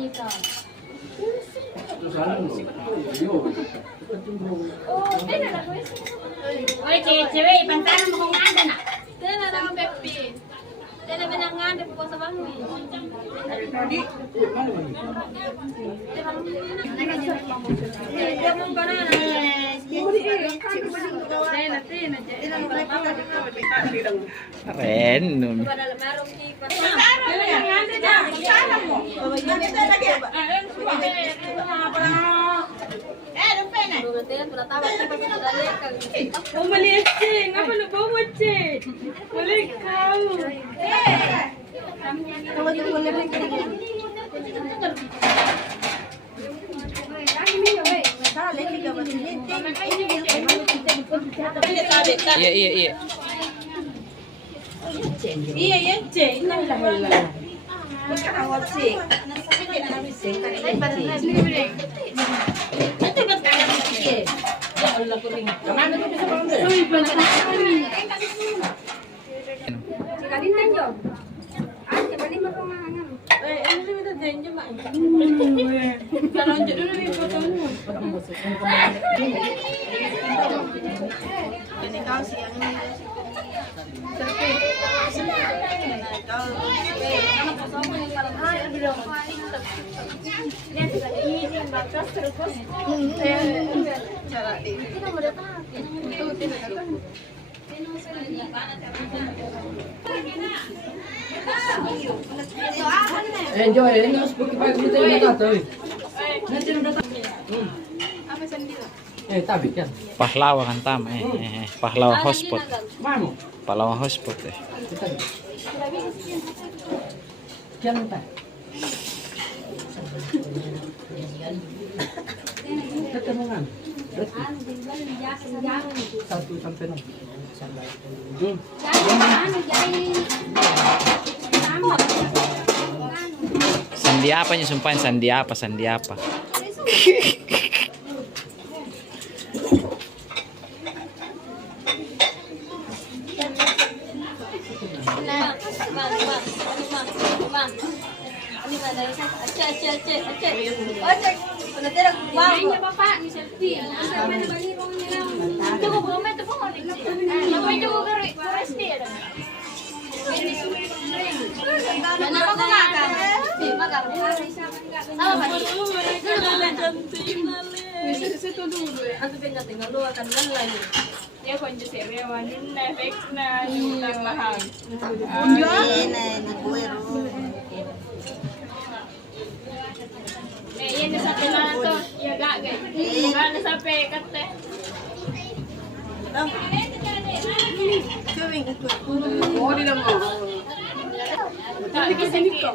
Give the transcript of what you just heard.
Oi, cewek-cewek pantaran mau ngada nak. Dia ada Pepi. Dia ada benangan di puasa bangun. Tadi. Dia mau banana. Keren. Maliit cing, apa lu bawa cing? Maliit kau. Iya, iya, iya. Iya, iya cing. Awal cing. Enjoy, ini harus pakai kita ini tahu. Nanti udah tahu. Tabi kan. Pahlawan kan tam pahlawan hotspot. Mana? Pahlawan hotspot Jangan tak. Ketemuan. 1 sampai 6. Sandi apa nya sumpahin sandi apa sandi apa? Yan na sampai mana to? Ya gak guys. Mana sampai kate? Oh, di dalam. Tapi kesini kok.